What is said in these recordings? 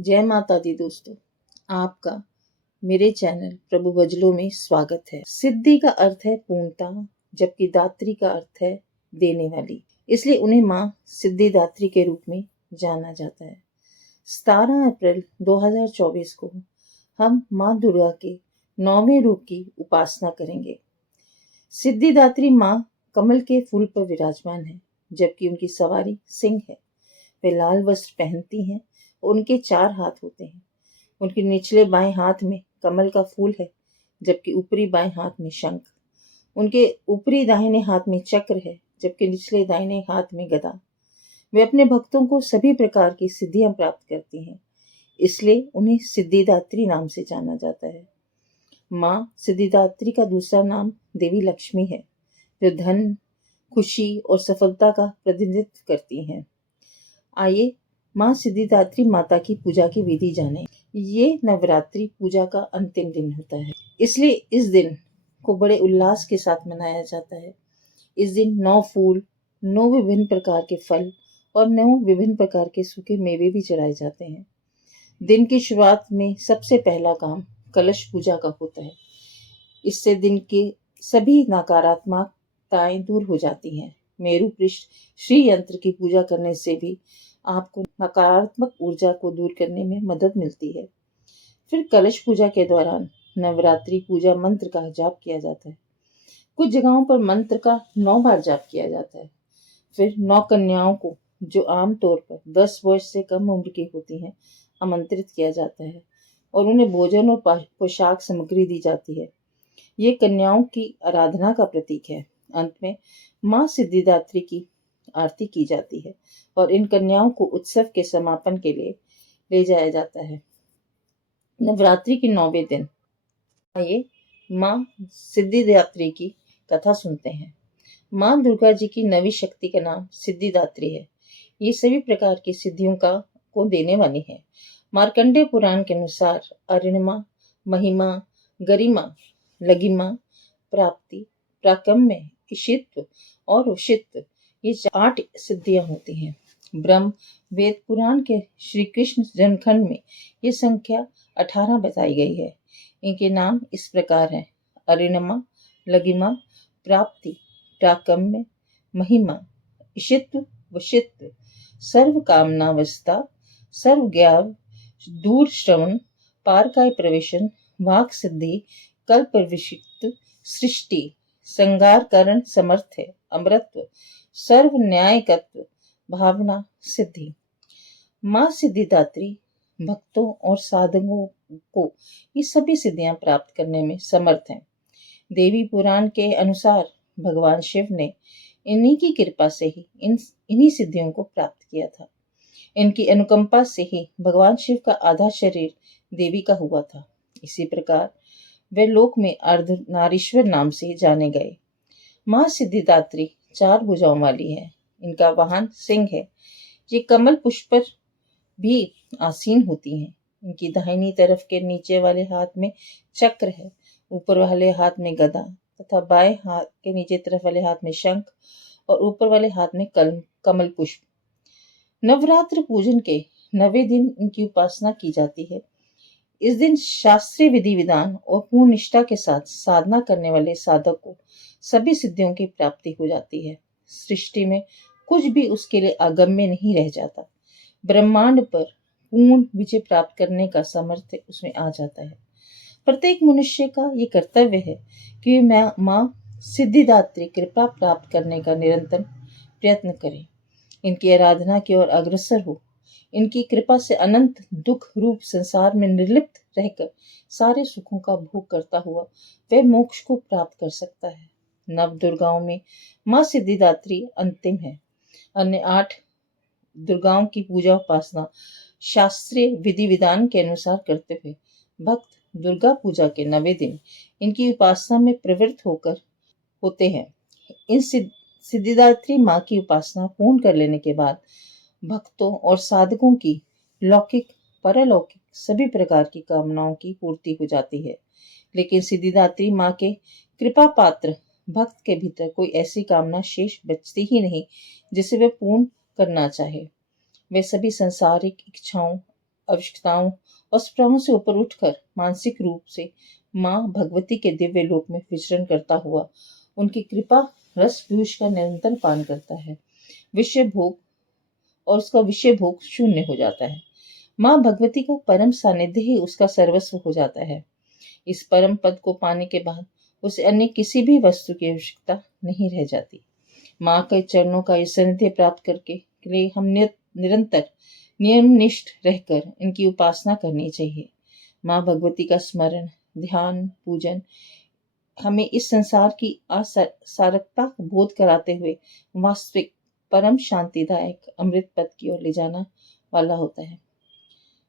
जय माता दी दोस्तों, आपका मेरे चैनल प्रभु भजलों में स्वागत है। सिद्धि का अर्थ है पूर्णता, जबकि दात्री का अर्थ है देने वाली, इसलिए उन्हें माँ सिद्धिदात्री के रूप में जाना जाता है। 17 अप्रैल 2024 को हम माँ दुर्गा के 9वें रूप की उपासना करेंगे। सिद्धिदात्री माँ कमल के फूल पर विराजमान है, जबकि उनकी सवारी सिंह है। वे लाल वस्त्र पहनती हैं। उनके 4 हाथ होते हैं। उनके निचले बाएं हाथ में कमल का फूल है, जबकि ऊपरी बाएं हाथ में शंख। उनके ऊपरी दाहिने हाथ में चक्र है, जबकि निचले दाहिने हाथ में गदा। वे अपने भक्तों को सभी प्रकार की सिद्धियां प्राप्त करती हैं, इसलिए उन्हें सिद्धिदात्री नाम से जाना जाता है। माँ सिद्धिदात्री का दूसरा नाम देवी लक्ष्मी है, जो धन, खुशी और सफलता का प्रतिनिधित्व करती हैं। आइए माँ सिद्धिदात्री माता की पूजा की विधि जाने। ये नवरात्रि पूजा का अंतिम दिन होता है, इसलिए इस दिन को बड़े उल्लास के साथ मनाया जाता है। इस दिन 9 फूल, 9 विभिन्न प्रकार के फल और 9 विभिन्न प्रकार के सूखे मेवे भी चढ़ाए जाते हैं। दिन की शुरुआत में सबसे पहला काम कलश पूजा का होता है। इससे दिन के सभी नकारात्मकताएं दूर हो जाती हैं। मेरु पृष्ठ श्री यंत्र की पूजा करने से भी आपको नकारात्मक ऊर्जा को दूर करने में मदद मिलती है। फिर कलश पूजा के दौरान नवरात्रि पूजा मंत्र का जाप किया जाता है। कुछ जगहों पर मंत्र का 9 बार जाप किया जाता है। फिर 9 कन्याओं को, जो आमतौर पर 10 वर्ष से कम उम्र की होती हैं, आमंत्रित किया जाता है और उन्हें भोजन और पोशाक सामग्री दी जाती है। ये कन्याओं की आराधना का प्रतीक है। अंत में माँ सिद्धिदात्री की आरती की जाती है और इन कन्याओं को उत्सव के समापन के लिए ले जाया जाता है। नवरात्रि के 9वें दिन आइए माँ सिद्धिदात्री की कथा सुनते हैं। माँ दुर्गा जी की नवी शक्ति का नाम सिद्धिदात्री है। ये सभी प्रकार की सिद्धियों को देने वाली है। मार्कंडेय पुराण के अनुसार अरुणिमा, महिमा, गरिमा, लघिमा, प्राप्ति, प्राकम्य, इशित्व और वशित्व, ये 8 सिद्धियां होती हैं। ब्रह्म वेद पुराण के श्री कृष्ण जनखंड में ये संख्या 18 बताई गई है। इनके नाम इस प्रकार हैं: अरुणिमा, लघिमा, प्राप्ति, प्राकम्य, महिमा, इशित्व, वशित्व, सर्व कामनावस्था, सर्व ज्ञान, दूर श्रवण, पारकाय प्रवेशन, वाक सिद्धि, कल्प विशिष्ट, सृष्टि, संगार करण समर्थ, अमृतत्व, सर्व न्यायकत्व, भावना सिद्धि। माँ सिद्धिदात्री भक्तों और साधकों को ये सभी सिद्धियां प्राप्त करने में समर्थ हैं। देवी पुराण के अनुसार भगवान शिव ने इन्हीं की कृपा से ही इन्हीं सिद्धियों को प्राप्त किया था। इनकी अनुकंपा से ही भगवान शिव का आधा शरीर देवी का हुआ था। इसी प्रकार वे लोक में अर्धनारीश्वर नाम से जाने गए। माँ सिद्धिदात्री 4 भुजाओं वाली है। इनका वाहन सिंह है। ये कमल पुष्प पर भी आसीन होती हैं। इनकी दाहिनी तरफ के नीचे वाले हाथ में चक्र है, ऊपर वाले हाथ में गदा तथा बाएं हाथ के नीचे तरफ वाले हाथ में शंख और ऊपर वाले हाथ में कमल पुष्प। नवरात्र पूजन के 9वें दिन इनकी उपासना की जाती है। इस दिन शास्त्रीय विधि विधान और पूर्ण निष्ठा के साथ साधना करने वाले साधक को सभी सिद्धियों की प्राप्ति हो जाती है। सृष्टि में कुछ भी उसके लिए अगम्य नहीं रह जाता। ब्रह्मांड पर पूर्ण विजय प्राप्त करने का सामर्थ्य उसमें आ जाता है। प्रत्येक मनुष्य का ये कर्तव्य है कि माँ सिद्धिदात्री कृपा प्राप्त करने का निरंतर प्रयत्न करे, इनकी आराधना की ओर अग्रसर हो। इनकी कृपा से अनंत दुख रूप संसार में निर्लिप्त रहकर सारे सुखों का भोग करता हुआ वह मोक्ष को प्राप्त कर सकता है। 9 दुर्गाओं में माँ सिद्धिदात्री अंतिम है। अन्य 8 दुर्गाओं की पूजा उपासना शास्त्रीय विधि विधान के अनुसार करते हुए भक्त दुर्गा पूजा के 9वें दिन इनकी उपासना में प्रवृत्त होते हैं। इन सिद्धिदात्री माँ की उपासना पूर्ण कर लेने के बाद भक्तों और साधकों की लौकिक परलौकिक सभी प्रकार की कामनाओं की पूर्ति हो जाती है। लेकिन सिद्धिदात्री माँ के कृपा पात्र भक्त के भीतर कोई ऐसी कामना शेष बचती ही नहीं जिसे वह पूर्ण करना चाहे। वे सभी संसारिक इच्छाओं आवश्यकताओं और स्पृहों से ऊपर उठकर मानसिक रूप से माँ भगवती के दिव्य लोक में विचरण करता हुआ उनकी कृपा रस पीयूष का निरंतर पान करता है। विषय भोग और उसका विषय भोग शून्य हो जाता है। माँ भगवती का परम सानिध्य ही उसका सर्वस्व हो जाता है। इस परम पद को पाने के बाद उसे अन्य किसी भी वस्तु की आवश्यकता नहीं रह जाती। माँ के चरणों का इस सानिध्य प्राप्त करके के लिए हम निरंतर नियमनिष्ठ रहकर इनकी उपासना करनी चाहिए। माँ भगवती का स्मरण, ध्यान, पूजन हमें इस संसार की असारकता का बोध कराते हुए वास्तविक परम शांतिदायक अमृत पद की ओर ले जाना वाला होता है।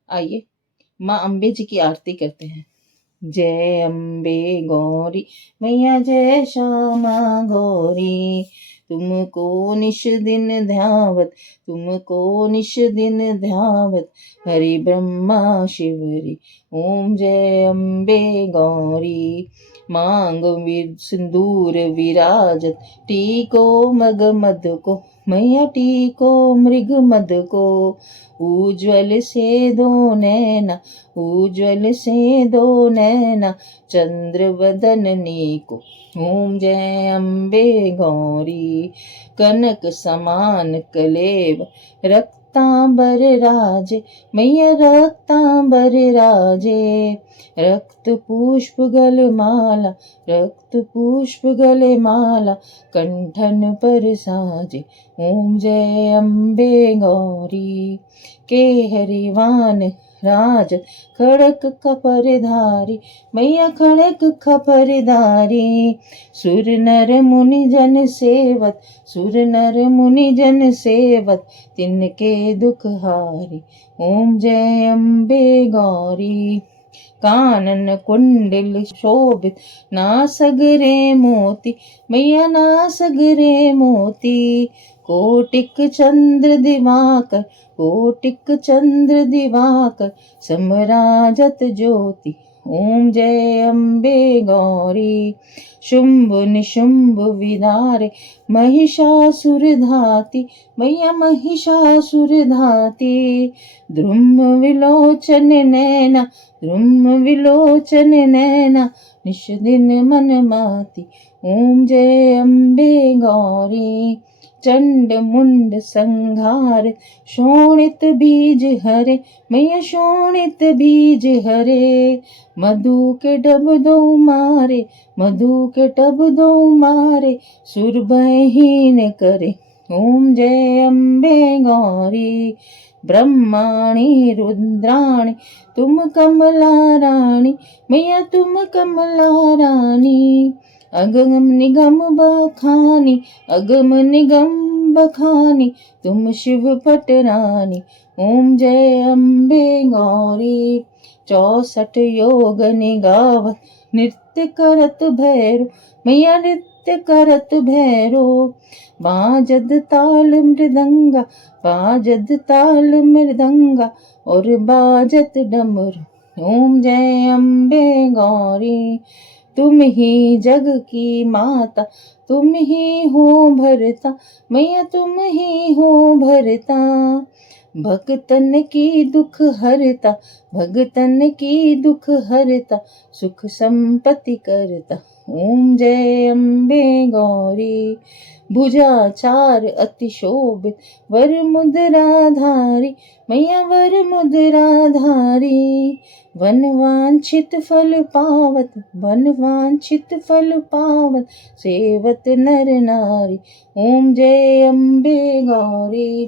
आइए माँ अम्बे जी की आरती करते हैं। जय अम्बे गौरी मैया जय श्यामा गौरी, तुमको निश दिन ध्यावत, तुमको निश दिन ध्यावत, हरि ब्रह्मा शिवरी ओम जय अम्बे गौरी। मांग सिंदूर विराजत, टीको मग मद को मैया टीको मृग मद को, उज्ज्वल से दो नैना, उज्ज्वल से दो नैना, चंद्र वदननी को ओम जय अम्बे गौरी। कनक समान कलेव रक्तांबर राजे मैया रक्तांबर राजे, रक्त पुष्प गल माला, रक्त पुष्प गले माला, कंठन पर साजे ओम जय अम्बे गौरी। केहरिवान राज खड़क खपरधारी मैया खड़क खपरधारी, सुर नर मुनि जन सेवत, सुर नर मुनि जन सेवत, तिनके दुख हारी ओम जय अम्बे गौरी। कानन कुंडल शोभित, नासगरे मोती मैया नासगरे मोती, कोटिक चंद्र दिवाकर, कोटिक चंद्र दिवाकर, समराजत ज्योति ओम जय अम्बे गौरी। शुंभ निशुंभ विदारे महिषासुर धाती मैया महिषासुर धाती, द्रुम विलोचन नैना, द्रुम विलोचन नैना, निश दिन मन माती ओम जय अम्बे गौरी। चंड मुंड संघार शोणित बीज हरे मैया शोणित बीज हरे, मधु के डब दो मारे, मधु के टब दो मारे, सुर भयहीन करे ओम जय अम्बे गौरी। ब्रह्माणी रुद्राणी तुम कमला रानी मैया तुम कमला रानी, अगम निगम बखानी, अगम निगम बखानी, तुम शिव पटरानी ओम जय अम्बे गौरी। 64 योग निगावत, नृत्य करत भैरो मैया नृत्य करत भैरो, बाजद ताल मृदंगा, बाजद ताल मृदंगा, और बाजत डमरू ओम जय अम्बे गौरी। तुम ही जग की माता, तुम ही हो भरता मैया तुम ही हो भरता, भक्तन की दुख हरता, भक्तन की दुख हरता, सुख संपत्ति करता ओम जय अम्बे गौरी। भुजाचार अति शोभित, वर मुद्राधारी मैया वर मुद्राधारी, वन वांछित फल पावत, वन वांछित फल पावत, सेवत नर नारी ओम जय अम्बे गौरी।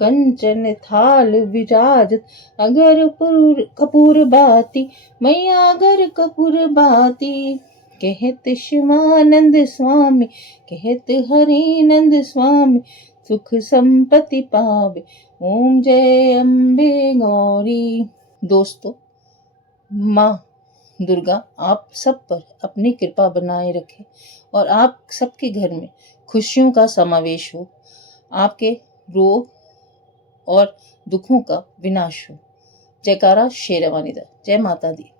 कंचन थाल विराजत, अगर कपूर बाती मैया अगर कपूर बाती, कहत शिवानंद स्वामी, कहत हरिनंद स्वामी, सुख संपत्ति पावे ओम जय अम्बे गौरी। दोस्तों, माँ दुर्गा आप सब पर अपनी कृपा बनाए रखे और आप सबके घर में खुशियों का समावेश हो, आपके रोग और दुखों का विनाश हो। जयकारा शेरवानी दा। जय माता दी।